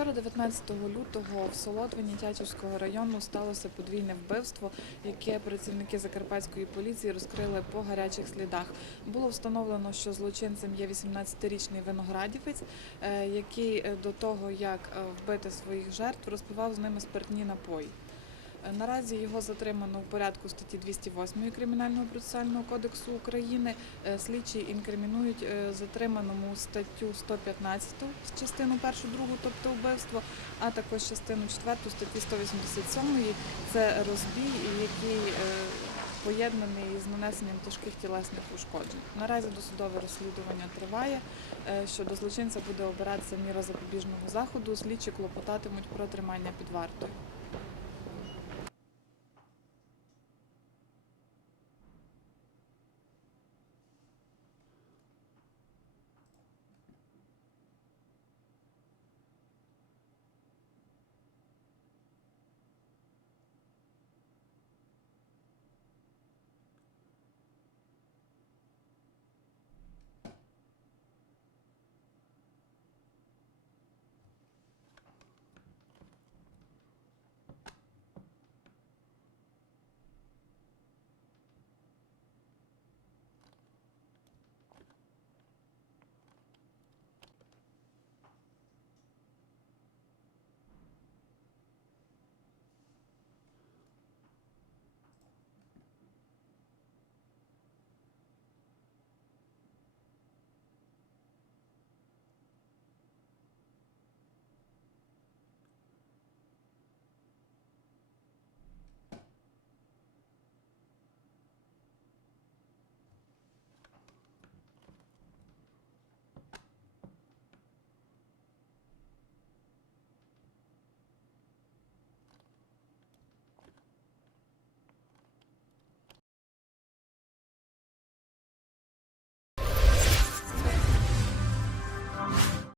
Вчора, 19 лютого, в Солотвині Тячівського району сталося подвійне вбивство, яке працівники закарпатської поліції розкрили по гарячих слідах. Було встановлено, що злочинцем є 18-річний виноградівець, е, який е, до того, як е, вбити своїх жертв, розпивав з ними спиртні напої. Наразі його затримано в порядку статті 208 Кримінального процесуального кодексу України. Е, Слідчі інкримінують е, затриманому статтю 115 частину 1, 2, тобто вбивство, а також частину 4 статті 187 це розбій, який е, поєднаний з нанесенням тяжких тілесних ушкоджень. Наразі досудове розслідування триває. Щодо злочинця буде обиратися міра запобіжного заходу. Слідчі клопотатимуть про тримання під вартою.